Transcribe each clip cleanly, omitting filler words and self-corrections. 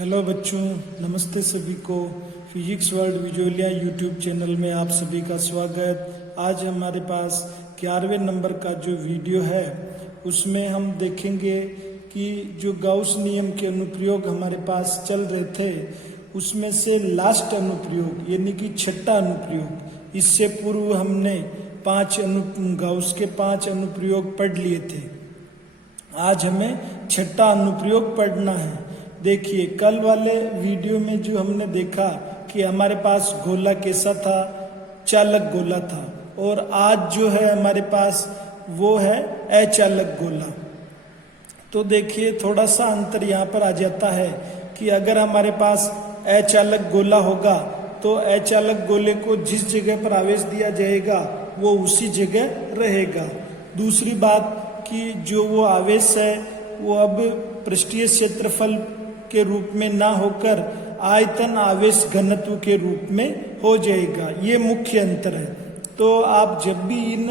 Hello बच्चों, नमस्ते सभी को। फिजिक्स वर्ल्ड विजुअलिया यूट्यूब चैनल में आप सभी का स्वागत। आज हमारे पास 11वें नंबर का जो वीडियो है उसमें हम देखेंगे कि जो गाउस नियम के अनुप्रयोग हमारे पास चल रहे थे उसमें से लास्ट अनुप्रयोग यानी कि छठा अनुप्रयोग, इससे पूर्व हमने गाउस के 5 अनुप्रयोग पढ़ लिए थे। आज हमें छठा अनुप्रयोग पढ़ना है। देखिए, कल वाले वीडियो में जो हमने देखा कि हमारे पास गोला कैसा था, चालक गोला था, और आज जो है हमारे पास वो है अचालक गोला। तो देखिए, थोड़ा सा अंतर यहाँ पर आ जाता है कि अगर हमारे पास अचालक गोला होगा तो अचालक गोले को जिस जगह पर आवेश दिया जाएगा वो उसी जगह रहेगा। दूसरी बात कि जो वो आवेश है वो अब पृष्ठीय क्षेत्रफल के रूप में ना होकर आयतन आवेश घनत्व के रूप में हो जाएगा। ये मुख्य अंतर है। तो आप जब भी इन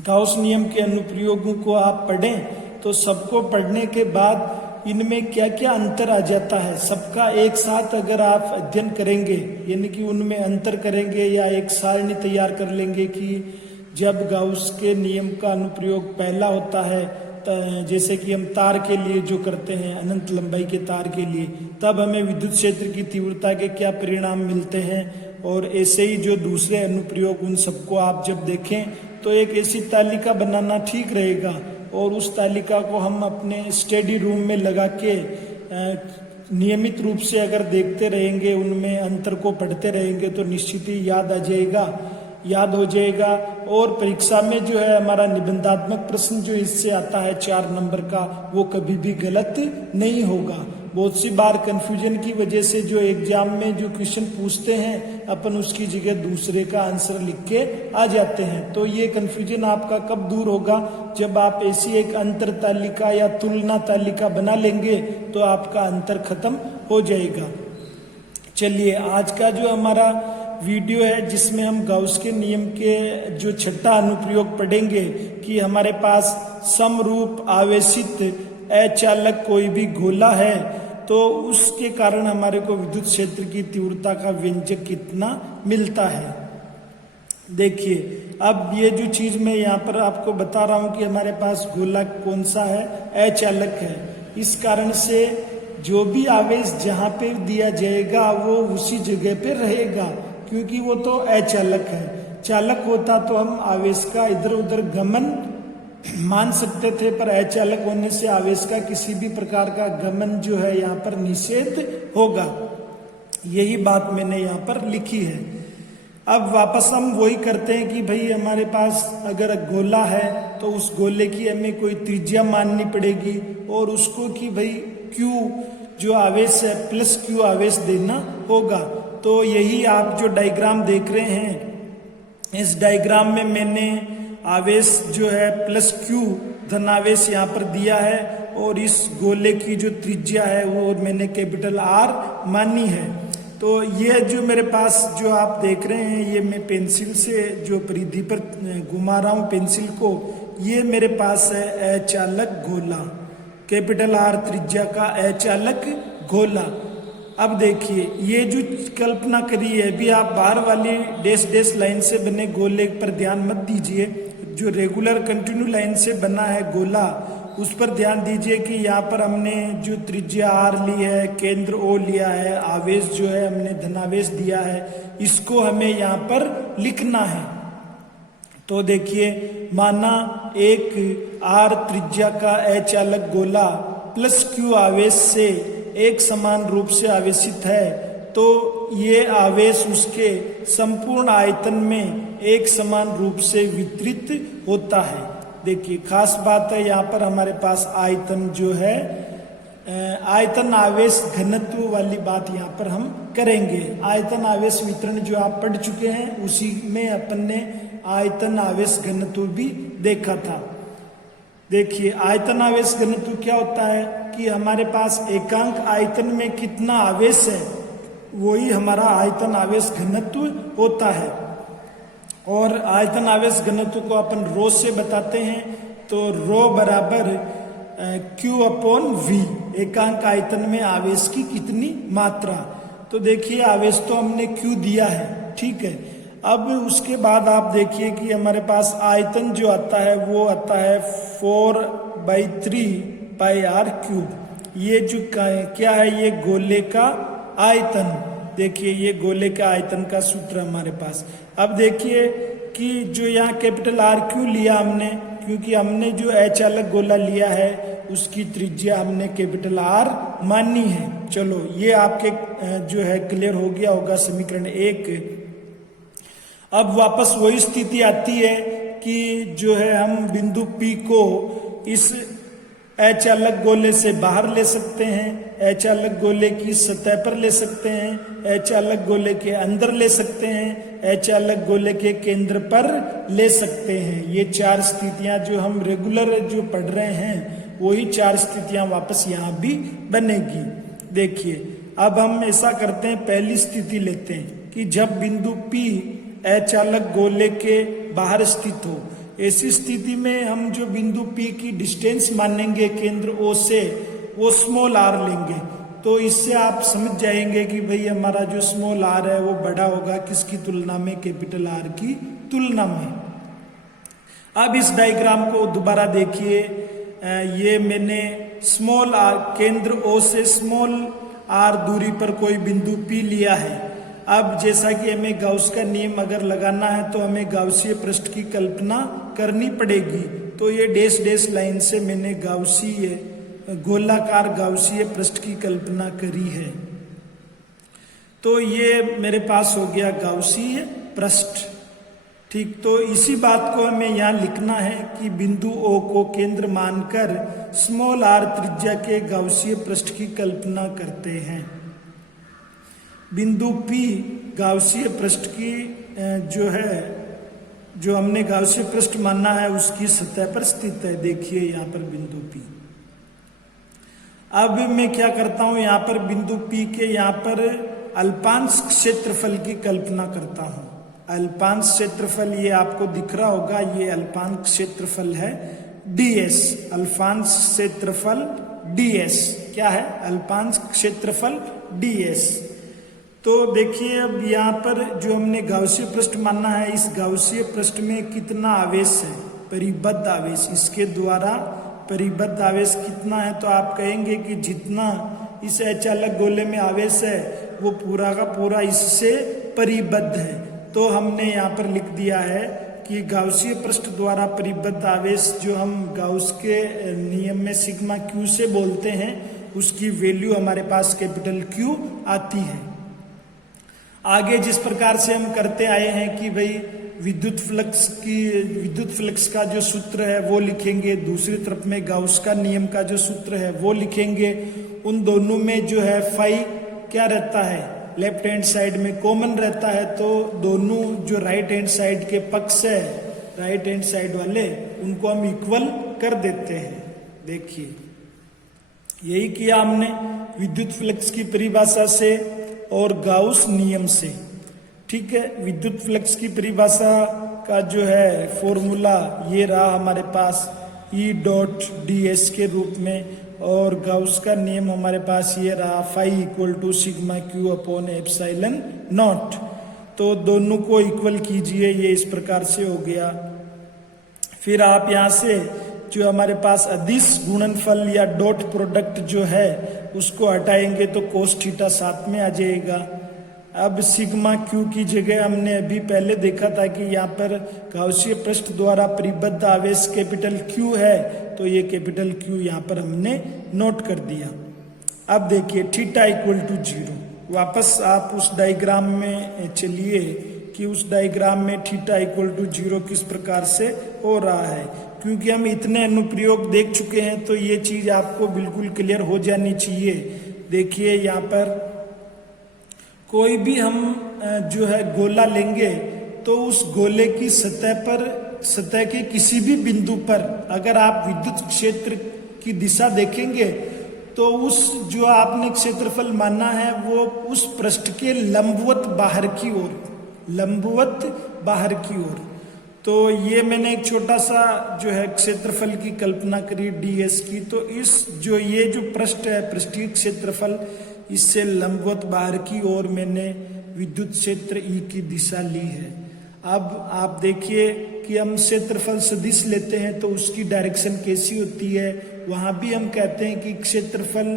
गाउस नियम के अनुप्रयोगों को आप पढ़ें तो सबको पढ़ने के बाद इनमें क्या क्या अंतर आ जाता है सबका एक साथ अगर आप अध्ययन करेंगे, यानी कि उनमें अंतर करेंगे या एक सारणी तैयार कर लेंगे कि जब गाउस के नियम का अनुप्रयोग पहला होता है, जैसे कि हम तार के लिए जो करते हैं, अनंत लंबाई के तार के लिए, तब हमें विद्युत क्षेत्र की तीव्रता के क्या परिणाम मिलते हैं, और ऐसे ही जो दूसरे अनुप्रयोग उन सबको आप जब देखें तो एक ऐसी तालिका बनाना ठीक रहेगा, और उस तालिका को हम अपने स्टडी रूम में लगा के नियमित रूप से अगर देखते रहेंगे, उनमें अंतर को पढ़ते रहेंगे तो निश्चित ही याद हो जाएगा। और परीक्षा में जो है हमारा निबंधात्मक प्रश्न जो इससे आता है 4 नंबर का, वो कभी भी गलत नहीं होगा। बहुत सी बार कंफ्यूजन की वजह से जो एग्जाम में जो क्वेश्चन पूछते हैं अपन उसकी जगह दूसरे का आंसर लिख के आ जाते हैं। तो ये कंफ्यूजन आपका कब दूर होगा? जब आप ऐसी एक अंतर तालिका या तुलना तालिका बना लेंगे तो आपका अंतर खत्म हो जाएगा। चलिए, आज का जो हमारा वीडियो है जिसमें हम गाउस के नियम के जो छठा अनुप्रयोग पढ़ेंगे कि हमारे पास समरूप आवेशित अचालक कोई भी गोला है तो उसके कारण हमारे को विद्युत क्षेत्र की तीव्रता का व्यंजक कितना मिलता है। देखिए, अब ये जो चीज मैं यहाँ पर आपको बता रहा हूँ कि हमारे पास गोला कौन सा है, अचालक है। इस कारण से जो भी आवेश जहाँ पे दिया जाएगा वो उसी जगह पे रहेगा, क्योंकि वो तो अचालक है। चालक होता तो हम आवेश का इधर उधर गमन मान सकते थे, पर अचालक होने से आवेश का किसी भी प्रकार का गमन जो है यहाँ पर निषेध होगा। यही बात मैंने यहाँ पर लिखी है। अब वापस हम वही करते हैं कि भाई हमारे पास अगर गोला है तो उस गोले की हमें कोई त्रिज्या माननी पड़ेगी, और उसको कि भाई Q जो आवेश है प्लस Q आवेश देना होगा। तो यही आप जो डायग्राम देख रहे हैं, इस डायग्राम में मैंने आवेश जो है प्लस Q धनावेश यहाँ पर दिया है, और इस गोले की जो त्रिज्या है वो मैंने कैपिटल R मानी है। तो ये जो मेरे पास जो आप देख रहे हैं, ये मैं पेंसिल से जो परिधि पर घुमा रहा हूँ पेंसिल को, ये मेरे पास है अचालक गोला, कैपिटल R त्रिज्या का अचालक गोला। अब देखिए, ये जो कल्पना करी है, अभी आप बाहर वाली डैश लाइन से बने गोले पर ध्यान मत दीजिए। जो रेगुलर कंटिन्यू लाइन से बना है गोला उस पर ध्यान दीजिए कि यहाँ पर हमने जो त्रिज्या R ली है, केंद्र O लिया है, आवेश जो है हमने धनावेश दिया है, इसको हमें यहाँ पर लिखना है। तो देखिए, माना एक R त्रिज्या का अचालक गोला प्लस Q आवेश से एक समान रूप से आवेशित है, तो ये आवेश उसके संपूर्ण आयतन में एक समान रूप से वितरित होता है। देखिए, खास बात है यहाँ पर हमारे पास आयतन जो है आयतन आवेश घनत्व वाली बात यहाँ पर हम करेंगे। आयतन आवेश वितरण जो आप पढ़ चुके हैं उसी में अपन ने आयतन आवेश घनत्व भी देखा था। देखिए, आयतन आवेश घनत्व क्या होता है कि हमारे पास एकांक आयतन में कितना आवेश है वही हमारा आयतन आवेश घनत्व होता है। और आयतन आवेश घनत्व को अपन रो से बताते हैं, तो रो बराबर Q/V, एकांक आयतन में आवेश की कितनी मात्रा। तो देखिए आवेश तो हमने Q दिया है, ठीक है। अब उसके बाद आप देखिए कि हमारे पास आयतन जो आता है वो आता है 4/3 पाई r क्यूब। ये जो क्या है, ये गोले का आयतन। देखिए ये गोले का आयतन का सूत्र हमारे पास। अब देखिए कि जो यहाँ कैपिटल R क्यों लिया हमने, क्योंकि हमने जो H अलग गोला लिया है उसकी त्रिज्या हमने कैपिटल R मानी है। चलो ये आपके जो है क्लियर हो गया होगा समीकरण 1। अब वापस वही स्थिति आती है कि जो है हम बिंदु P को इस H अलग गोले से बाहर ले सकते हैं, H अलग गोले की सतह पर ले सकते हैं, H अलग गोले के अंदर ले सकते हैं, H अलग गोले के केंद्र पर ले सकते हैं। ये 4 स्थितियां जो हम रेगुलर जो पढ़ रहे हैं वही 4 स्थितियां वापस यहाँ भी बनेगी। देखिए अब हम ऐसा करते हैं, पहली स्थिति लेते हैं कि जब बिंदु P H अलग गोले के बाहर स्थित हो। ऐसी स्थिति में हम जो बिंदु P की डिस्टेंस मानेंगे केंद्र O से वो स्मॉल r लेंगे। तो इससे आप समझ जाएंगे कि भाई हमारा जो स्मॉल r है वो बड़ा होगा किसकी तुलना में, कैपिटल R की तुलना में। अब इस डायग्राम को दोबारा देखिए, ये मैंने स्मॉल r केंद्र O से स्मॉल r दूरी पर कोई बिंदु P लिया है। अब जैसा कि हमें गाउस का नियम अगर लगाना है तो हमें गाउसीय पृष्ठ की कल्पना करनी पड़ेगी। तो ये डैश डैश लाइन से मैंने गाउसीय गोलाकार गाउसीय पृष्ठ की कल्पना करी है। तो ये मेरे पास हो गया गाउसीय पृष्ठ, ठीक। तो इसी बात को हमें यहाँ लिखना है कि बिंदु O को केंद्र मानकर स्मॉल r त्रिज्या के गाउसीय पृष्ठ की कल्पना करते हैं। बिंदु P गाउसीय पृष्ठ की जो है, जो हमने गाउसीय पृष्ठ माना है उसकी सतह पर स्थित है। देखिए यहाँ पर बिंदु P। अब मैं क्या करता हूं, यहाँ पर बिंदु P के यहाँ पर अल्पांश क्षेत्रफल की कल्पना करता हूं। अल्पांश क्षेत्रफल ये आपको दिख रहा होगा, ये अल्पांश क्षेत्रफल है ds। अल्पांश क्षेत्रफल ds क्या है, अल्पांश क्षेत्रफल ds। तो देखिए अब यहाँ पर जो हमने गाउसीय पृष्ठ माना है, इस गाउसीय पृष्ठ में कितना आवेश है, परिबद्ध आवेश। इसके द्वारा परिबद्ध आवेश कितना है, तो आप कहेंगे कि जितना इस H अलग गोले में आवेश है वो पूरा का पूरा इससे परिबद्ध है। तो हमने यहाँ पर लिख दिया है कि गाउसीय पृष्ठ द्वारा परिबद्ध आवेश जो हम गाउस के नियम में सिग्मा Q से बोलते हैं उसकी वैल्यू हमारे पास कैपिटल Q आती है। आगे जिस प्रकार से हम करते आए हैं कि भाई विद्युत फ्लक्स का जो सूत्र है वो लिखेंगे, दूसरी तरफ में गाउस का नियम का जो सूत्र है वो लिखेंगे। उन दोनों में जो है फाई क्या रहता है, लेफ्ट हैंड साइड में कॉमन रहता है। तो दोनों जो राइट हैंड साइड के पक्ष है, राइट हैंड साइड वाले, उनको हम इक्वल कर देते हैं। देखिए यही किया हमने विद्युत फ्लक्स की परिभाषा से और गाउस नियम से, ठीक है। विद्युत फ्लक्स की परिभाषा का जो है फॉर्मूला ये रहा हमारे पास E.ds के रूप में, और गाउस का नियम हमारे पास ये रहा phi equal to sigma Q upon epsilon naught. तो दोनों को इक्वल कीजिए, ये इस प्रकार से हो गया। फिर आप यहाँ से जो हमारे पास अदिश गुणनफल या डॉट प्रोडक्ट जो है उसको हटाएंगे तो कोस थीटा साथ में आ जाएगा। अब सिग्मा Q की जगह हमने अभी पहले देखा था कि यहाँ पर गाउसीय पृष्ठ द्वारा परिबद्ध आवेश कैपिटल Q है, तो ये कैपिटल Q यहाँ पर हमने नोट कर दिया। अब देखिए थीटा इक्वल टू 0। वापस आप उस डायग्राम में चलिए कि उस डायग्राम में थीटा इक्वल टू 0 किस प्रकार से हो रहा है। क्योंकि हम इतने अनुप्रयोग देख चुके हैं तो ये चीज आपको बिल्कुल क्लियर हो जानी चाहिए। देखिए यहाँ पर कोई भी हम जो है गोला लेंगे तो उस गोले की सतह के किसी भी बिंदु पर अगर आप विद्युत क्षेत्र की दिशा देखेंगे तो उस जो आपने क्षेत्रफल माना है वो उस पृष्ठ के लंबवत बाहर की ओर, लंबवत बाहर की ओर। तो ये मैंने एक छोटा सा जो है क्षेत्रफल की कल्पना करी ds की। तो इस जो ये जो पृष्ठ है, पृष्ठीय क्षेत्रफल, इससे लंबवत बाहर की ओर मैंने विद्युत क्षेत्र E की दिशा ली है। अब आप देखिए कि हम क्षेत्रफल सदिश लेते हैं तो उसकी डायरेक्शन कैसी होती है। वहां भी हम कहते हैं कि क्षेत्रफल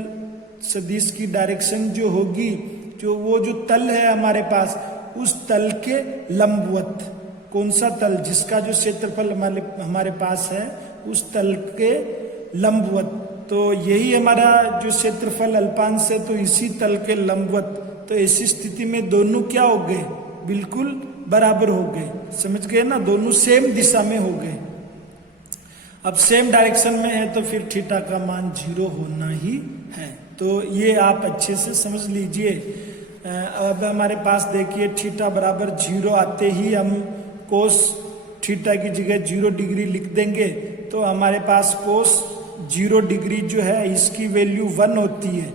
सदिश की डायरेक्शन जो होगी, जो तल है हमारे पास, उस तल के लंबवत। कौन सा तल? जिसका जो क्षेत्रफल हमारे पास है उस तल के लंबवत। तो यही हमारा जो क्षेत्रफल अल्पांश है, तो इसी तल के लंबवत। तो ऐसी स्थिति में दोनों क्या हो गए? बिल्कुल बराबर हो गए। समझ गए ना? दोनों सेम दिशा में हो गए। अब सेम डायरेक्शन में है तो फिर थीटा का मान 0 होना ही है। तो ये आप अच्छे से समझ लीजिए। अब हमारे पास देखिए थीटा बराबर 0 आते ही हम कोस थीटा की जगह 0 डिग्री लिख देंगे। तो हमारे पास कोस 0 डिग्री जो है इसकी वैल्यू 1 होती है।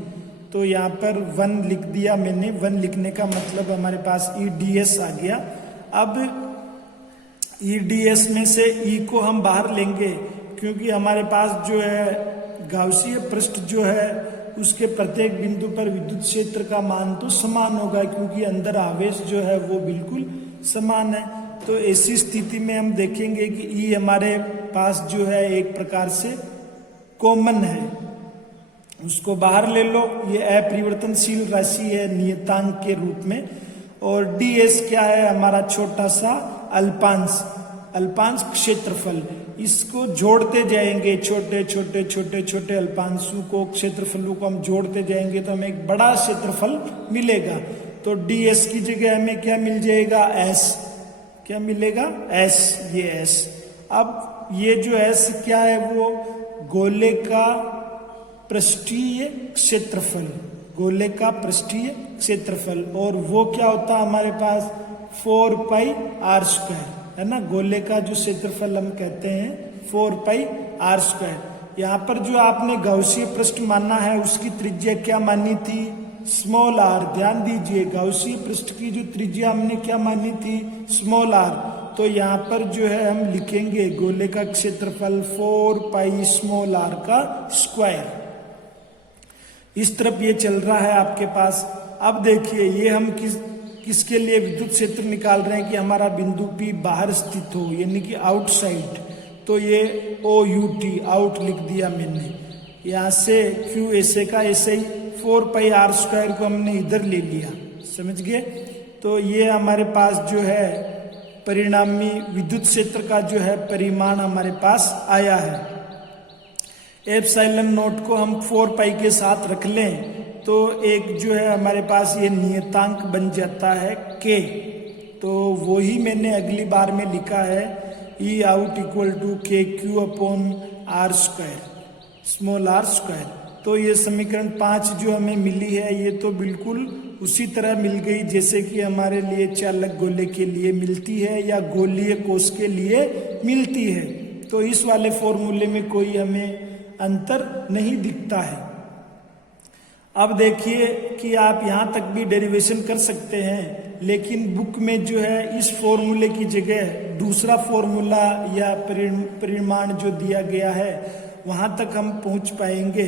तो यहाँ पर 1 लिख दिया मैंने। 1 लिखने का मतलब हमारे पास EDS आ गया। अब EDS में से E को हम बाहर लेंगे, क्योंकि हमारे पास जो है गाउसीय पृष्ठ जो है उसके प्रत्येक बिंदु पर विद्युत क्षेत्र का मान तो समान होगा, क्योंकि अंदर आवेश जो है वो बिल्कुल समान है। तो ऐसी स्थिति में हम देखेंगे कि E हमारे पास जो है एक प्रकार से कॉमन है, उसको बाहर ले लो। ये अपरिवर्तनशील राशि है नियतांक के रूप में। और ds क्या है? हमारा छोटा सा अल्पांश क्षेत्रफल। इसको जोड़ते जाएंगे, छोटे छोटे छोटे छोटे अल्पांशों को, क्षेत्रफलों को हम जोड़ते जाएंगे तो हमें एक बड़ा क्षेत्रफल मिलेगा। तो ds की जगह हमें क्या मिल जाएगा? s। क्या मिलेगा? s। ये s। अब ये जो s क्या है? वो गोले का पृष्ठीय क्षेत्रफल, गोले का पृष्ठीय क्षेत्रफल। और वो क्या होता है हमारे पास? 4πr², है ना। गोले का जो क्षेत्रफल हम कहते हैं 4πr²। यहाँ पर जो आपने गाउसीय पृष्ठ माना है उसकी त्रिज्या क्या मानी थी? Small r। ध्यान दीजिए, गाउसीय पृष्ठ की जो त्रिज्या हमने क्या मानी थी? Small r। तो यहाँ पर जो है हम लिखेंगे गोले का क्षेत्रफल 4πr का स्क्वायर। इस तरफ ये चल रहा है आपके पास। अब देखिए ये हम किसके लिए विद्युत क्षेत्र निकाल रहे हैं कि हमारा बिंदु P बाहर स्थित हो, यानी कि आउटसाइड। तो ये OUT आउट लिख दिया मैंने। यहाँ से Q ऐसे का ऐसे ही 4πr² को हमने इधर ले लिया। समझ गए? तो ये हमारे पास जो है परिणामी विद्युत क्षेत्र का जो है परिमाण हमारे पास आया है। एप्सिलॉन नॉट को हम 4π के साथ रख लें तो एक जो है हमारे पास ये नियतांक बन जाता है k। तो वही मैंने अगली बार में लिखा है E out equal to KQ/r², small r²। तो ये समीकरण 5 जो हमें मिली है ये तो बिल्कुल उसी तरह मिल गई जैसे कि हमारे लिए चालक गोले के लिए मिलती है या गोलीय कोश के लिए मिलती है। तो इस वाले फॉर्मूले में कोई हमें अंतर नहीं दिखता है। अब देखिए कि आप यहाँ तक भी डेरिवेशन कर सकते हैं, लेकिन बुक में जो है इस फॉर्मूले की जगह दूसरा फॉर्मूला या परिमाण जो दिया गया है वहां तक हम पहुंच पाएंगे।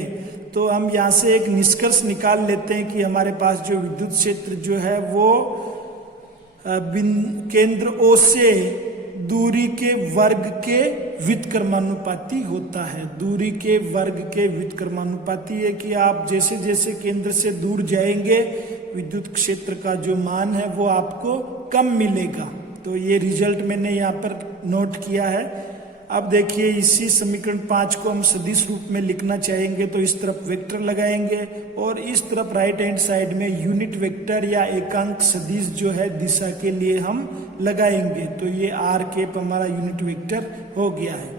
तो हम यहाँ से एक निष्कर्ष निकाल लेते हैं कि हमारे पास जो विद्युत क्षेत्र जो है वो केंद्र O से दूरी के वर्ग के व्युत्क्रमानुपाती होता है। दूरी के वर्ग के व्युत्क्रमानुपाती है कि आप जैसे जैसे केंद्र से दूर जाएंगे विद्युत क्षेत्र का जो मान है वो आपको कम मिलेगा। तो ये रिजल्ट मैंने यहाँ पर नोट किया है। अब देखिए इसी समीकरण 5 को हम सदिश रूप में लिखना चाहेंगे तो इस तरफ वेक्टर लगाएंगे और इस तरफ राइट हैंड साइड में यूनिट वेक्टर या एकांक सदिश जो है दिशा के लिए हम लगाएंगे। तो ये r कैप हमारा यूनिट वेक्टर हो गया है।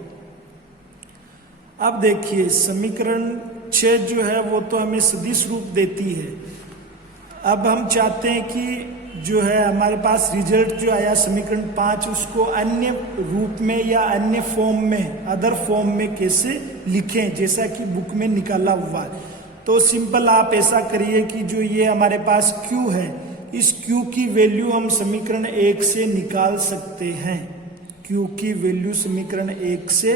अब देखिए समीकरण 6 जो है वो तो हमें सदिश रूप देती है। अब हम चाहते हैं कि जो है हमारे पास रिजल्ट जो आया समीकरण 5 उसको अन्य रूप में या अन्य फॉर्म में, अदर फॉर्म में कैसे लिखें जैसा कि बुक में निकाला हुआ है। तो सिंपल आप ऐसा करिए कि जो ये हमारे पास Q है, इस Q की वैल्यू हम समीकरण 1 से निकाल सकते हैं। Q की वैल्यू समीकरण 1 से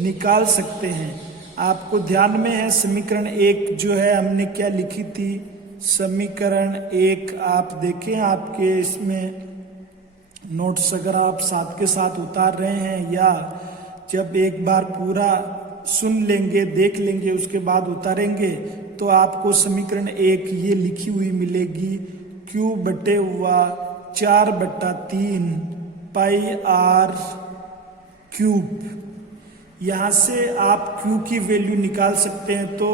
निकाल सकते हैं। आपको ध्यान में है समीकरण 1 जो है हमने क्या लिखी थी, समीकरण 1 आप देखें आपके इसमें नोट्स अगर आप साथ के साथ उतार रहे हैं या जब एक बार पूरा सुन लेंगे देख लेंगे उसके बाद उतारेंगे तो आपको समीकरण 1 ये लिखी हुई मिलेगी, Q बटे हुआ 4/3 पाई r क्यूब। यहाँ से आप Q की वैल्यू निकाल सकते हैं तो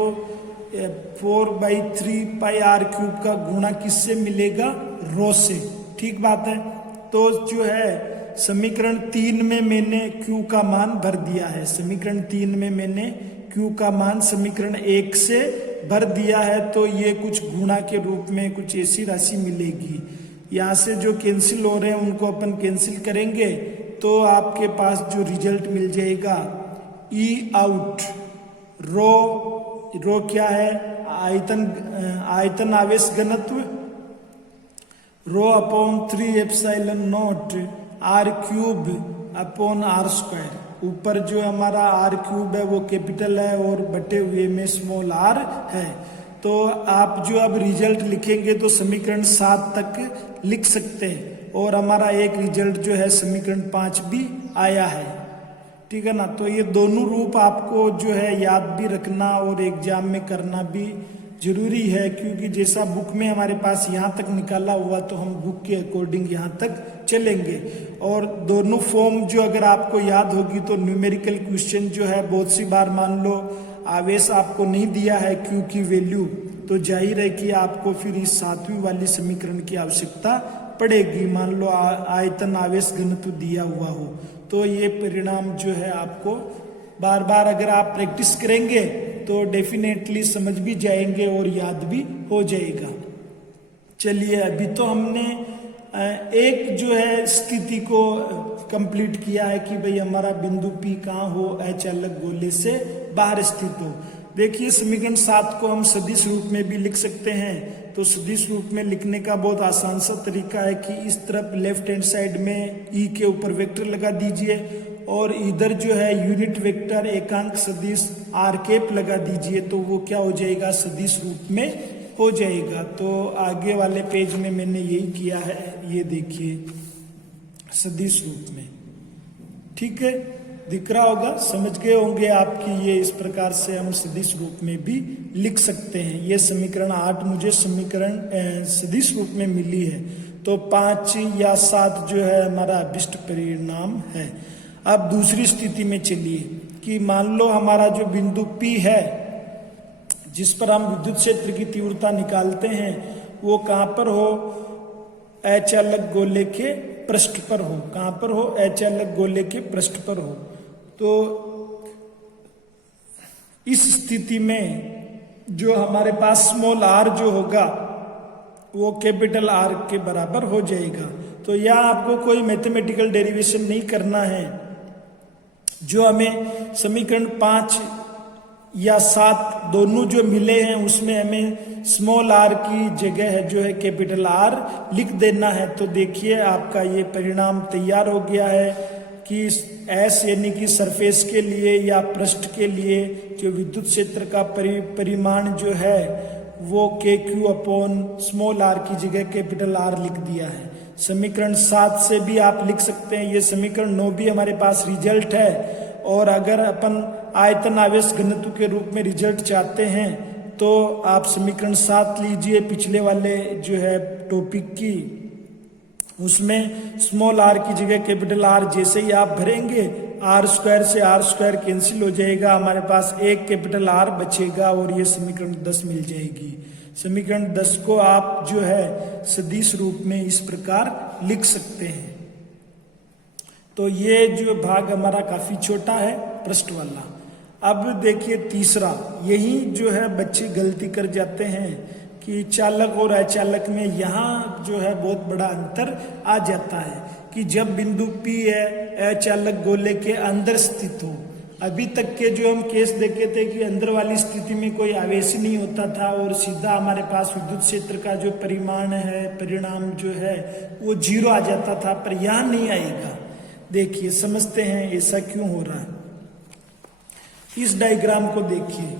4/3 पाई r क्यूब का गुणा किससे मिलेगा, रो से। ठीक बात है। तो जो है समीकरण 3 में मैंने Q का मान भर दिया है, समीकरण 3 में मैंने Q का मान समीकरण 1 से भर दिया है, तो ये कुछ गुणा के रूप में कुछ ऐसी राशि मिलेगी। यहाँ से जो कैंसिल हो रहे हैं उनको अपन कैंसिल करेंगे तो आपके पास जो रिजल्ट मिल जाएगा E आउट रो क्या है, आयतन आवेश घनत्व, rho upon 3 epsilon not r cube upon r square. ऊपर जो हमारा r क्यूब है वो कैपिटल है और बटे हुए में स्मॉल r है। तो आप जो अब रिजल्ट लिखेंगे तो समीकरण 7 तक लिख सकते हैं और हमारा एक रिजल्ट जो है समीकरण 5 भी आया है। ठीक है ना। तो ये दोनों रूप आपको जो है याद भी रखना और एग्जाम में करना भी जरूरी है, क्योंकि जैसा बुक में हमारे पास यहाँ तक निकाला हुआ तो हम बुक के अकॉर्डिंग यहाँ तक चलेंगे। और दोनों फॉर्म जो अगर आपको याद होगी तो न्यूमेरिकल क्वेश्चन जो है बहुत सी बार मान लो आवेश आपको नहीं दिया है Q की वैल्यू, तो जाहिर है कि आपको फिर इस 7वीं वाली समीकरण की आवश्यकता पड़ेगी। मान लो आयतन आवेश घनत्व दिया हुआ हो तो ये परिणाम जो है आपको बार बार अगर आप प्रैक्टिस करेंगे तो डेफिनेटली समझ भी जाएंगे और याद भी हो जाएगा। चलिए अभी तो हमने एक जो है स्थिति को कंप्लीट किया है कि भाई हमारा बिंदु P कहाँ हो, अचालक गोले से बाहर स्थित हो। देखिए समीकरण 7 को हम सदिश रूप में भी लिख सकते हैं। तो सदिश रूप में लिखने का बहुत आसान सा तरीका है कि इस तरफ लेफ्ट हैंड साइड में E के ऊपर वेक्टर लगा दीजिए और इधर जो है यूनिट वेक्टर एकांक सदिश r कैप लगा दीजिए, तो वो क्या हो जाएगा, सदिश रूप में हो जाएगा। तो आगे वाले पेज में मैंने यही किया है, ये देखिए सदिश रूप में। ठीक है, दिख रहा होगा, समझ गए होंगे आपकी ये इस प्रकार से हम सदिश रूप में भी लिख सकते हैं। ये समीकरण 8 मुझे समीकरण सदिश रूप में मिली है। तो 5 या 7 जो है हमारा अभिष्ट परिणाम है। अब दूसरी स्थिति में चलिए कि मान लो हमारा जो बिंदु P है जिस पर हम विद्युत क्षेत्र की तीव्रता निकालते हैं वो कहाँ पर हो, अचालक गोले के पृष्ठ पर हो। कहाँ पर हो, अचालक गोले के पृष्ठ पर हो। तो इस स्थिति में जो हमारे पास स्मॉल r जो होगा वो कैपिटल R के बराबर हो जाएगा। तो यह आपको कोई मैथमेटिकल डेरिवेशन नहीं करना है। जो हमें समीकरण 5 या 7 दोनों जो मिले हैं उसमें हमें स्मॉल r की जगह है जो है कैपिटल R लिख देना है। तो देखिए आपका ये परिणाम तैयार हो गया है कि S यानी कि सरफेस के लिए या पृष्ठ के लिए जो विद्युत क्षेत्र का परिमाण जो है वो KQ अपॉन स्मॉल r की जगह कैपिटल R लिख दिया है। समीकरण 7 से भी आप लिख सकते हैं। ये समीकरण 9 भी हमारे पास रिजल्ट है। और अगर अपन आयतन आवेश घनत्व के रूप में रिजल्ट चाहते हैं तो आप समीकरण 7 लीजिए पिछले वाले जो है टॉपिक की, उसमें स्मॉल r की जगह कैपिटल R जैसे ही आप भरेंगे r स्क्वायर से r स्क्वायर कैंसिल हो जाएगा, हमारे पास एक कैपिटल R बचेगा और ये समीकरण 10 मिल जाएगी। समीकरण 10 को आप जो है सदिश रूप में इस प्रकार लिख सकते हैं। तो ये जो भाग हमारा काफी छोटा है पृष्ठ वाला। अब देखिए तीसरा, यही जो है बच्चे गलती कर जाते हैं कि चालक और अचालक में यहाँ जो है बहुत बड़ा अंतर आ जाता है कि जब बिंदु P है अचालक गोले के अंदर स्थित हो। अभी तक के जो हम केस देखे थे कि अंदर वाली स्थिति में कोई आवेश नहीं होता था और सीधा हमारे पास विद्युत क्षेत्र का जो परिमाण है, परिणाम जो है वो 0 आ जाता था, पर यहाँ नहीं आएगा। देखिए समझते हैं ऐसा क्यों हो रहा है। इस डायग्राम को देखिए,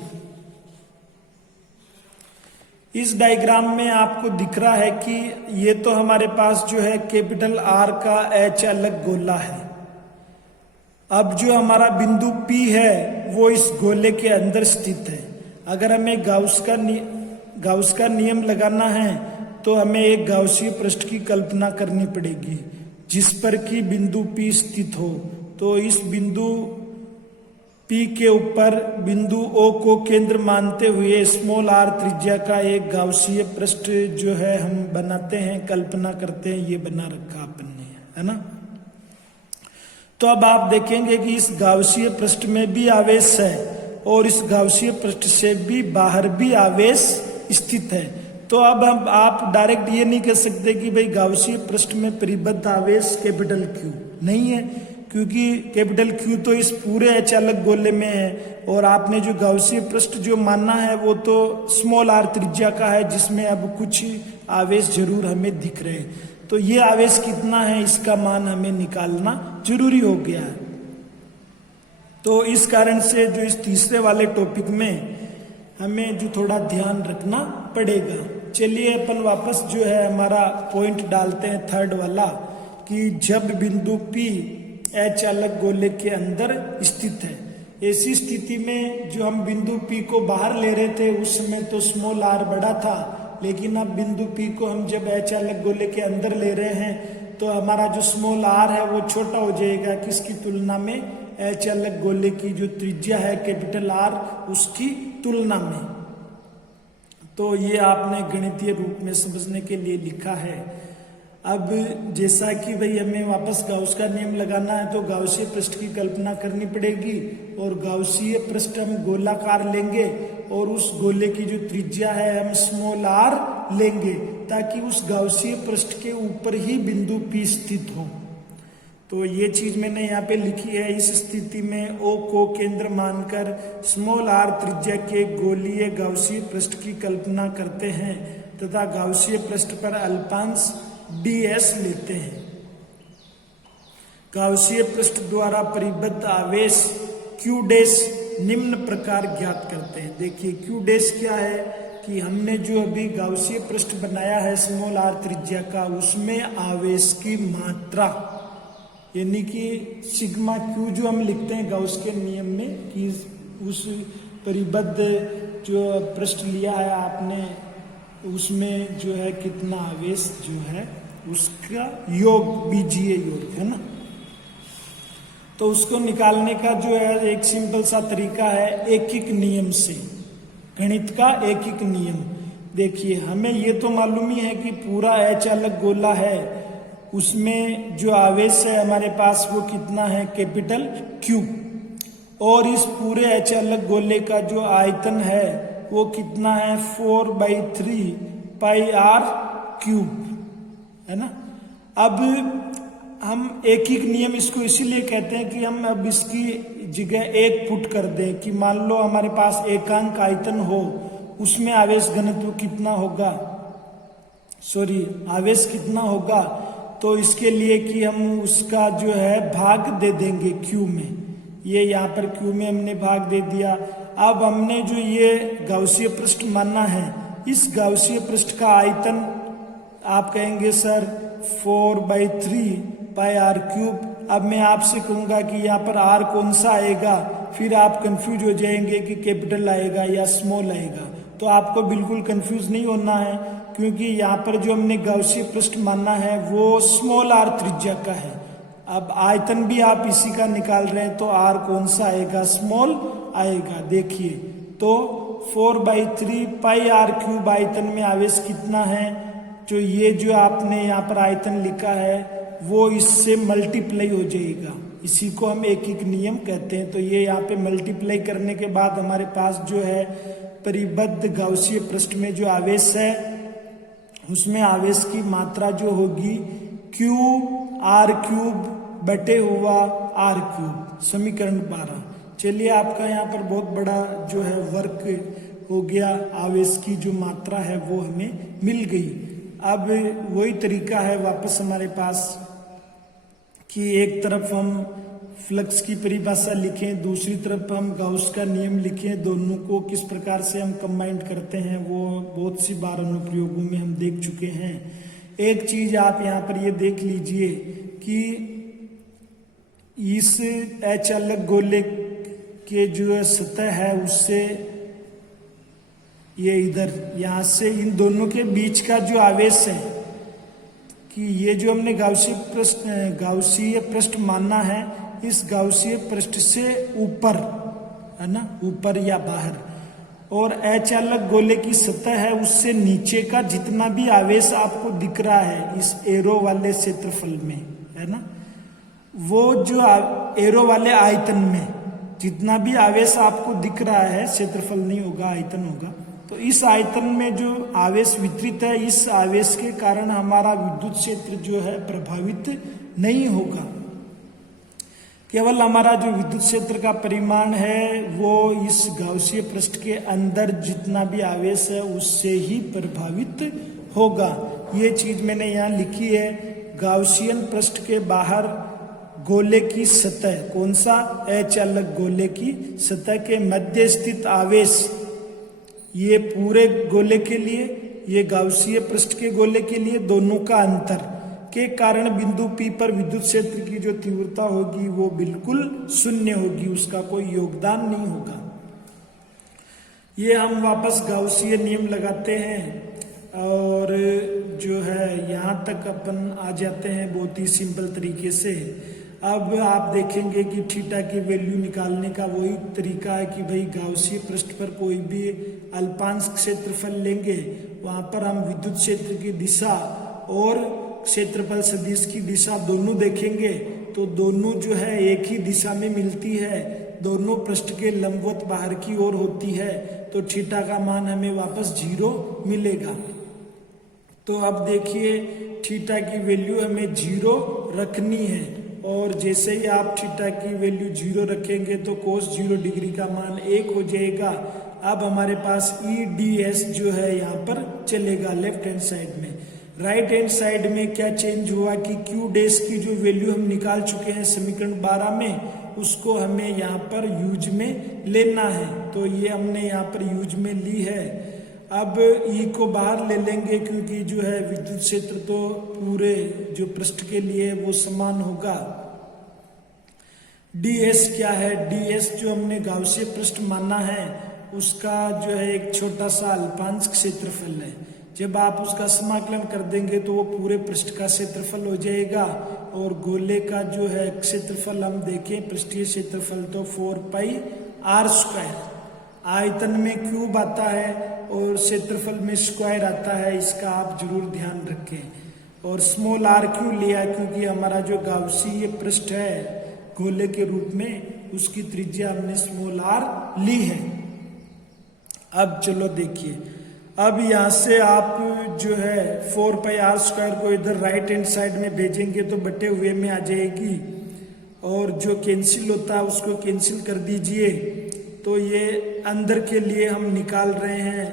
इस डायग्राम में आपको दिख रहा है कि ये तो हमारे पास जो है कैपिटल आर का एच अलग गोला है। अब जो हमारा बिंदु P है वो इस गोले के अंदर स्थित है। अगर हमें गाउस का नियम लगाना है तो हमें एक गाउसीय पृष्ठ की कल्पना करनी पड़ेगी जिस पर कि बिंदु P स्थित हो। तो इस बिंदु P के ऊपर बिंदु O को केंद्र मानते हुए स्मॉल r त्रिज्या का एक गाउसीय पृष्ठ जो है हम बनाते हैं, कल्पना करते हैं। ये बना रखा अपन ने, है ना। तो अब आप देखेंगे कि इस गाउसीय पृष्ठ में भी आवेश है और इस गाउसीय पृष्ठ से भी बाहर भी आवेश स्थित है। तो अब हम आप डायरेक्ट ये नहीं कह सकते कि भाई गाउसीय पृष्ठ में परिबद्ध आवेश कैपिटल Q नहीं है, क्योंकि कैपिटल Q तो इस पूरे अचालक गोले में है और आपने जो गाउसीय पृष्ठ जो मानना है वो तो स्मॉल r त्रिज्या का है, जिसमें अब कुछ आवेश जरूर हमें दिख रहे हैं। तो ये आवेश कितना है इसका मान हमें निकालना जरूरी हो गया है। तो इस कारण से जो इस तीसरे वाले टॉपिक में हमें जो थोड़ा ध्यान रखना पड़ेगा। चलिए अपन वापस जो है हमारा पॉइंट डालते हैं थर्ड वाला, कि जब बिंदु P अचालक गोले के अंदर स्थित है, ऐसी स्थिति में जो हम बिंदु P को बाहर ले रहे थे उस समय तो स्मॉल r बड़ा था, लेकिन अब बिंदु P को हम जब अचालक गोले के अंदर ले रहे हैं तो हमारा जो स्मॉल r है वो छोटा हो जाएगा किसकी तुलना में, अचालक गोले की जो त्रिज्या है कैपिटल R उसकी तुलना में। तो ये आपने गणितीय रूप में समझने के लिए लिखा है। अब जैसा कि भाई हमें वापस गाउस का नियम लगाना है तो गाउसीय पृष्ठ की कल्पना करनी पड़ेगी और गाउसीय पृष्ठ हम गोलाकार लेंगे और उस गोले की जो त्रिज्या है हम स्मॉल r लेंगे ताकि उस गाउसीय पृष्ठ के ऊपर ही बिंदु P स्थित हो। तो ये चीज मैंने यहाँ पे लिखी है। इस स्थिति में O को केंद्र मानकर स्मॉल r त्रिज्या के गोलीय गाउसीय पृष्ठ की कल्पना करते हैं तथा गाउसीय पृष्ठ पर अल्पांश ds लेते हैं। गाउसीय पृष्ठ द्वारा परिबद्ध आवेश q डैश निम्न प्रकार ज्ञात करते हैं। देखिए q डैश क्या है कि हमने जो अभी गाउसीय पृष्ठ बनाया है स्मॉल r त्रिज्या का, उसमें आवेश की मात्रा यानी कि सिग्मा q जो हम लिखते हैं गाउस के नियम में कि उस परिबद्ध जो पृष्ठ लिया है आपने उसमें जो है कितना आवेश जो है उसका योग बीजीय योग है ना। तो उसको निकालने का जो है एक सिंपल सा तरीका है एकिक नियम से, गणित का एकिक नियम। देखिए हमें ये तो मालूम ही है कि पूरा अचालक गोला है, उसमें जो आवेश है हमारे पास वो कितना है कैपिटल Q, और इस पूरे अचालक गोले का जो आयतन है वो कितना है 4/3 पाई r क्यूब, है ना। अब हम एकिक नियम इसको इसीलिए कहते हैं कि हम अब इसकी जगह एक पुट कर दें कि मान लो हमारे पास एकांक आयतन हो, उसमें आवेश घनत्व कितना होगा, आवेश कितना होगा। तो इसके लिए कि हम उसका जो है भाग दे देंगे Q में, ये यहाँ पर Q में हमने भाग दे दिया। अब हमने जो ये गाउसीय पृष्ठ मानना है, इस गाउसीय पृष्ठ का आयतन आप कहेंगे सर 4/3 पाई r क्यूब। अब मैं आपसे कहूंगा कि यहाँ पर r कौन सा आएगा, फिर आप कंफ्यूज हो जाएंगे कि कैपिटल आएगा या स्मॉल आएगा। तो आपको बिल्कुल कंफ्यूज नहीं होना है, क्योंकि यहाँ पर जो हमने गाउसीय पृष्ठ मानना है वो स्मॉल r त्रिज्या का है। अब आयतन भी आप इसी का निकाल रहे हैं तो r कौन सा आएगा, स्मॉल आएगा। देखिए तो 4/3 पाई r क्यूब आयतन में आवेश कितना है, जो ये जो आपने यहाँ पर आयतन लिखा है वो इससे मल्टीप्लाई हो जाएगा, इसी को हम एकिक नियम कहते हैं। तो ये यहाँ पे मल्टीप्लाई करने के बाद हमारे पास जो है परिबद्ध गाउसीय पृष्ठ में जो आवेश है उसमें आवेश की मात्रा जो होगी Q r क्यूब बटे हुआ r क्यूब, समीकरण 12। चलिए आपका यहाँ पर बहुत बड़ा जो है वर्क हो गया, आवेश की जो मात्रा है वो हमें मिल गई। अब वही तरीका है वापस हमारे पास कि एक तरफ हम फ्लक्स की परिभाषा लिखें, दूसरी तरफ हम गाउस का नियम लिखें, दोनों को किस प्रकार से हम कंबाइन करते हैं वो बहुत सी बार अनुप्रयोगों में हम देख चुके हैं। एक चीज आप यहाँ पर ये देख लीजिए कि इस अचालक गोले के जो सतह है उससे ये इधर यहाँ से इन दोनों के बीच का जो आवेश है कि ये जो हमने गाउसीय पृष्ठ मानना है, इस गाउसीय पृष्ठ से ऊपर है ना, ऊपर या बाहर, और अचालक गोले की सतह है उससे नीचे का जितना भी आवेश आपको दिख रहा है इस एरो वाले क्षेत्रफल में, है ना, वो जो एरो वाले आयतन में जितना भी आवेश आपको दिख रहा है, क्षेत्रफल नहीं होगा आयतन होगा, तो इस आयतन में जो आवेश वितरित है, इस आवेश के कारण हमारा विद्युत क्षेत्र जो है प्रभावित नहीं होगा। केवल हमारा जो विद्युत क्षेत्र का परिमाण है वो इस गाउसीय पृष्ठ के अंदर जितना भी आवेश है उससे ही प्रभावित होगा। ये चीज मैंने यहाँ लिखी है। गाउसियन पृष्ठ के बाहर गोले की सतह, कौन सा, अचालक गोले की सतह के मध्य स्थित आवेश, ये पूरे गोले के लिए, ये गाउसीय पृष्ठ के गोले के लिए, दोनों का अंतर के कारण बिंदु P पर विद्युत क्षेत्र की जो तीव्रता होगी वो बिल्कुल शून्य होगी, उसका कोई योगदान नहीं होगा। ये हम वापस गाउसीय नियम लगाते हैं और जो है यहाँ तक अपन आ जाते हैं बहुत ही सिंपल तरीके से। अब आप देखेंगे कि थीटा की वैल्यू निकालने का वही तरीका है कि भाई गाउसीय पृष्ठ पर कोई भी अल्पांश क्षेत्रफल लेंगे, वहां पर हम विद्युत क्षेत्र की दिशा और क्षेत्रफल सदिश की दिशा दोनों देखेंगे, तो दोनों जो है एक ही दिशा में मिलती है, दोनों पृष्ठ के लंबवत बाहर की ओर होती है, तो थीटा का मान हमें वापस 0 मिलेगा। तो अब देखिए थीटा की वैल्यू हमें 0 रखनी है, और जैसे ही आप थीटा की वैल्यू 0 रखेंगे तो cos 0 डिग्री का मान 1 हो जाएगा। अब हमारे पास EDS जो है यहाँ पर चलेगा लेफ्ट हैंड साइड में। राइट हैंड साइड में क्या चेंज हुआ कि Q डैश की जो वैल्यू हम निकाल चुके हैं समीकरण 12 में, उसको हमें यहाँ पर यूज में लेना है, तो ये हमने यहाँ पर यूज में ली है। अब E को बाहर ले लेंगे क्योंकि जो है विद्युत क्षेत्र तो पूरे जो पृष्ठ के लिए वो समान होगा। DS क्या है, DS जो हमने गाउसीय पृष्ठ माना है उसका जो है एक छोटा सा अल्पांश क्षेत्रफल है। जब आप उसका समाकलन कर देंगे तो वो पूरे पृष्ठ का क्षेत्रफल हो जाएगा, और गोले का जो है क्षेत्रफल हम देखें पृष्ठीय क्षेत्रफल तो 4πr², आयतन में क्यूब आता है और क्षेत्रफल में स्क्वायर आता है, इसका आप जरूर ध्यान रखें। और स्मॉल r क्यों लिया, क्योंकि हमारा जो गाउसीय पृष्ठ है गोले के रूप में उसकी त्रिज्या हमने स्मॉल r ली है। अब चलो देखिए, अब यहाँ से आप जो है 4πr² को इधर राइट हैंड साइड में भेजेंगे तो बटे हुए में आ जाएगी, और जो कैंसिल होता है उसको कैंसिल कर दीजिए। तो ये अंदर के लिए हम निकाल रहे हैं,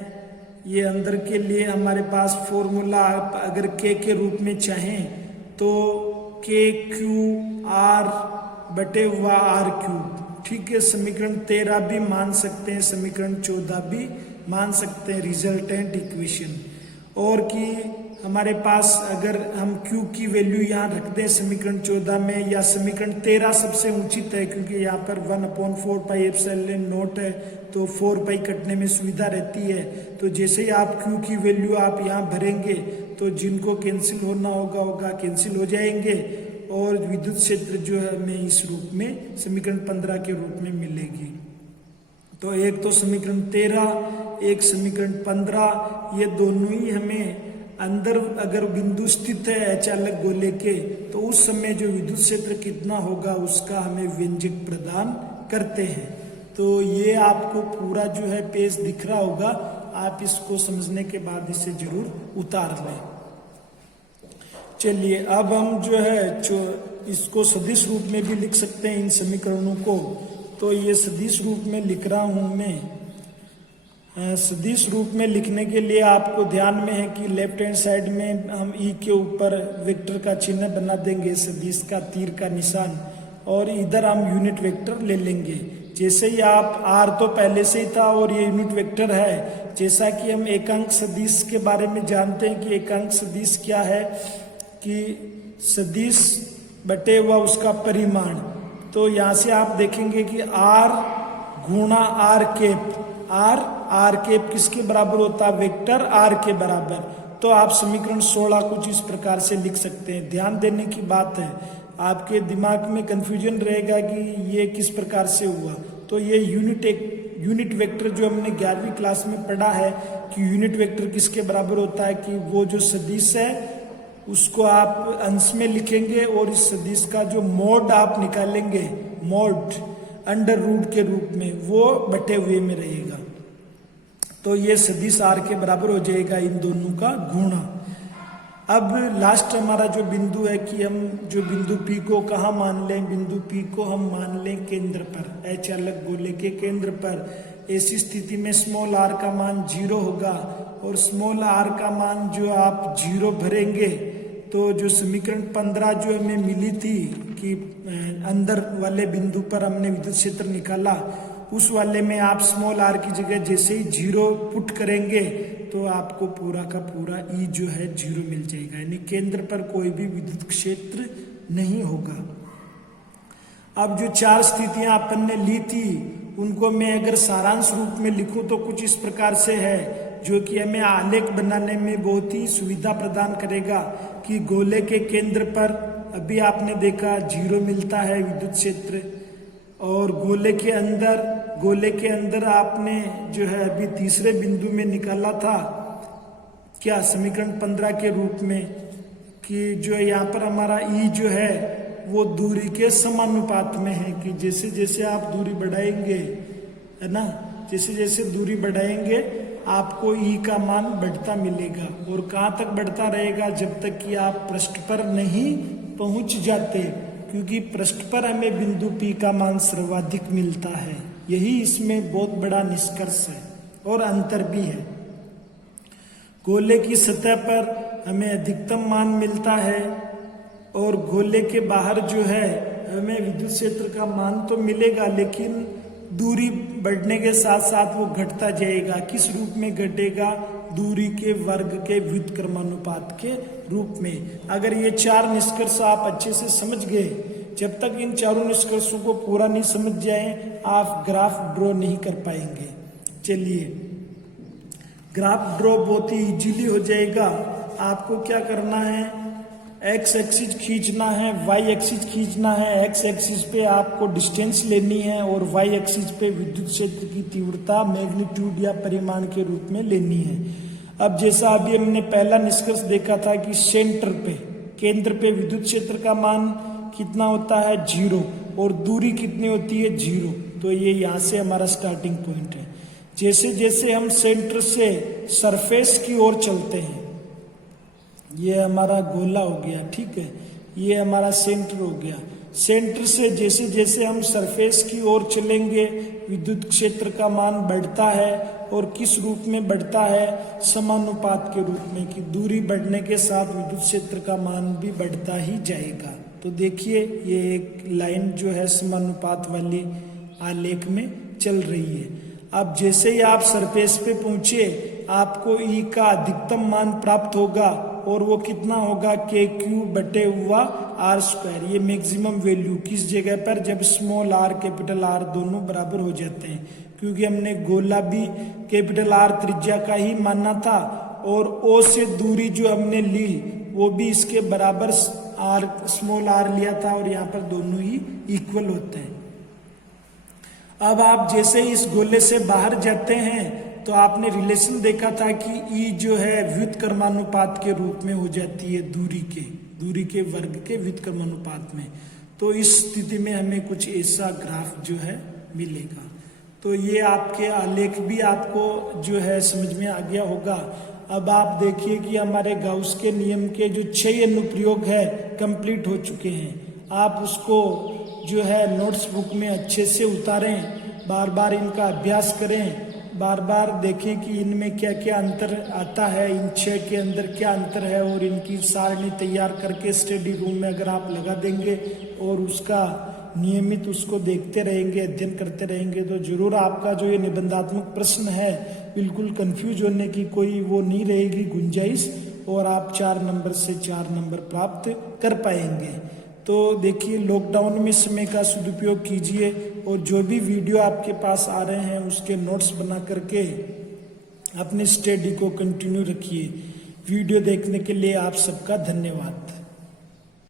ये अंदर के लिए हमारे पास फॉर्मूला आप अगर k के रूप में चाहें तो KQR बटे हुआ R³, ठीक है। समीकरण 13 भी मान सकते हैं, समीकरण 14 भी मान सकते हैं, रिजल्टेंट इक्वेशन। और कि हमारे पास अगर हम Q की वैल्यू यहाँ रख दें समीकरण 14 में, या समीकरण 13 सबसे उचित है क्योंकि यहाँ पर 1/4πε0 है, तो 4π कटने में सुविधा रहती है। तो जैसे ही आप Q की वैल्यू आप यहाँ भरेंगे तो जिनको कैंसिल होना होगा कैंसिल हो जाएंगे, और विद्युत क्षेत्र जो है हमें इस रूप में समीकरण 15 के रूप में मिलेगी। तो एक तो समीकरण 13, एक समीकरण 15, ये दोनों ही हमें अंदर अगर बिंदु स्थित है अचालक गोले के, तो उस समय जो विद्युत क्षेत्र कितना होगा उसका हमें व्यंजक प्रदान करते हैं। तो ये आपको पूरा जो है पेज दिख रहा होगा, आप इसको समझने के बाद इसे जरूर उतार लें। चलिए अब हम जो है इसको सदिश रूप में भी लिख सकते हैं इन समीकरणों को। तो ये सदिश रूप में लिख रहा हूं मैं। सदिश रूप में लिखने के लिए आपको ध्यान में है कि लेफ्ट हैंड साइड में हम ई के ऊपर वेक्टर का चिन्ह बना देंगे, सदिश का तीर का निशान, और इधर हम यूनिट वेक्टर ले लेंगे। जैसे ही आप आर तो पहले से ही था और ये यूनिट वेक्टर है। जैसा कि हम एकांक सदिश के बारे में जानते हैं कि एकांक सदिश क्या है, कि सदिश बटे हुआ उसका परिमाण। तो यहाँ से आप देखेंगे कि आर गुणा आर कैप, आर कैप किसके बराबर होता है? वेक्टर आर के बराबर। तो आप समीकरण 16 कुछ इस प्रकार से लिख सकते हैं। ध्यान देने की बात है, आपके दिमाग में कंफ्यूजन रहेगा कि ये किस प्रकार से हुआ। तो ये यूनिट वेक्टर जो हमने 11वीं क्लास में पढ़ा है कि यूनिट वेक्टर किसके बराबर होता है, कि वो जो सदिश है उसको आप अंश में लिखेंगे और इस सदिश का जो मोड आप निकालेंगे, मोड अंडर रूट के रूप में, वो बटे हुए में रहेगा। तो ये सदिश आर के बराबर हो जाएगा इन दोनों का गुणा। अब लास्ट हमारा जो बिंदु है कि हम जो बिंदु P को कहाँ मान लें? बिंदु P को हम मान लें केंद्र पर, एच अलग गोले के केंद्र पर। ऐसी स्थिति में स्मॉल r का मान 0 होगा और स्मॉल r का मान जो आप 0 भरेंगे तो जो समीकरण 15 जो हमें मिली थी कि अंदर वाले बिंदु पर हमने विद्युत क्षेत्र निकाला, उस वाले में आप स्मॉल r की जगह जैसे ही 0 पुट करेंगे तो आपको पूरा का पूरा E जो है 0 मिल जाएगा, यानी केंद्र पर कोई भी विद्युत क्षेत्र नहीं होगा। अब जो 4 स्थितियां अपन ने ली थी उनको मैं अगर सारांश रूप में लिखूं तो कुछ इस प्रकार से है, जो कि हमें आलेख बनाने में बहुत ही सुविधा प्रदान करेगा। कि गोले के केंद्र पर अभी आपने देखा 0 मिलता है विद्युत क्षेत्र, और गोले के अंदर आपने जो है अभी तीसरे बिंदु में निकाला था क्या, समीकरण 15 के रूप में, कि जो यहाँ पर हमारा ई जो है वो दूरी के समानुपात में है। कि जैसे जैसे आप दूरी बढ़ाएंगे, है ना, जैसे जैसे दूरी बढ़ाएंगे आपको ई का मान बढ़ता मिलेगा। और कहाँ तक बढ़ता रहेगा? जब तक कि आप पृष्ठ पर नहीं पहुंच जाते, क्योंकि पृष्ठ पर हमें बिंदु P का मान सर्वाधिक मिलता है। यही इसमें बहुत बड़ा निष्कर्ष है और अंतर भी है। गोले की सतह पर हमें अधिकतम मान मिलता है और गोले के बाहर जो है हमें विद्युत क्षेत्र का मान तो मिलेगा, लेकिन दूरी बढ़ने के साथ साथ वो घटता जाएगा। किस रूप में घटेगा? दूरी के वर्ग के व्युत्क्रमानुपात के रूप में। अगर ये 4 निष्कर्ष आप अच्छे से समझ गए, जब तक इन चारों निष्कर्षों को पूरा नहीं समझ जाए आप ग्राफ ड्रॉ नहीं कर पाएंगे। चलिए, ग्राफ ड्रॉ बहुत ही इजीली हो जाएगा। आपको क्या करना है? एक्स एक्सिस खींचना है, वाई एक्सिस खींचना है। एक्स एक्सिस पे आपको डिस्टेंस लेनी है और वाई एक्सिस पे विद्युत क्षेत्र की तीव्रता, मैग्नीट्यूड या परिमाण के रूप में लेनी है। अब जैसा अभी हमने पहला निष्कर्ष देखा था कि सेंटर पे, केंद्र पे विद्युत क्षेत्र का मान कितना होता है? 0, और दूरी कितनी होती है? 0। तो ये यहाँ से हमारा स्टार्टिंग पॉइंट है। जैसे जैसे हम सेंटर से सरफेस की ओर चलते हैं, ये हमारा गोला हो गया, ठीक है, ये हमारा सेंटर हो गया। सेंटर से जैसे जैसे हम सरफेस की ओर चलेंगे विद्युत क्षेत्र का मान बढ़ता है, और किस रूप में बढ़ता है? समानुपात के रूप में, कि दूरी बढ़ने के साथ विद्युत क्षेत्र का मान भी बढ़ता ही जाएगा। तो देखिए ये एक लाइन जो है समानुपात वाली आलेख में चल रही है। अब जैसे ही आप सरफेस पे पहुंचे आपको ई का अधिकतम मान प्राप्त होगा, और वो कितना होगा? KQ बटे हुआ R²। ये मैक्सिमम वैल्यू किस जगह पर? जब स्मॉल r कैपिटल R दोनों बराबर हो जाते हैं, क्योंकि हमने गोला भी कैपिटल R त्रिज्या का ही माना था, और O से दूरी जो हमने ली वो भी इसके बराबर स्मॉल r लिया था, और यहाँ पर दोनों ही इक्वल होते हैं। अब आप जैसे इस गोले से बाहर जाते हैं तो आपने रिलेशन देखा था कि ई जो है व्युत्क्रमानुपात के रूप में हो जाती है दूरी के वर्ग के व्युत्क्रमानुपात में। तो इस स्थिति में हमें कुछ ऐसा ग्राफ जो है मिलेगा। तो ये आपके आलेख भी आपको जो है समझ में आ गया होगा। अब आप देखिए कि हमारे गाउस के नियम के जो 6 अनुप्रयोग है कंप्लीट हो चुके हैं। आप उसको जो है नोट्स बुक में अच्छे से उतारें, बार बार इनका अभ्यास करें, बार बार देखें कि इनमें क्या क्या अंतर आता है, इन 6 के अंदर क्या अंतर है, और इनकी सारणी तैयार करके स्टडी रूम में अगर आप लगा देंगे और उसका नियमित उसको देखते रहेंगे, अध्ययन करते रहेंगे, तो जरूर आपका जो ये निबंधात्मक प्रश्न है बिल्कुल कंफ्यूज होने की कोई वो नहीं रहेगी गुंजाइश, और आप 4 नंबर से 4 नंबर प्राप्त कर पाएंगे। तो देखिए, लॉकडाउन में समय का सदुपयोग कीजिए और जो भी वीडियो आपके पास आ रहे हैं उसके नोट्स बना करके अपनी स्टडी को कंटिन्यू रखिए। वीडियो देखने के लिए आप सबका धन्यवाद।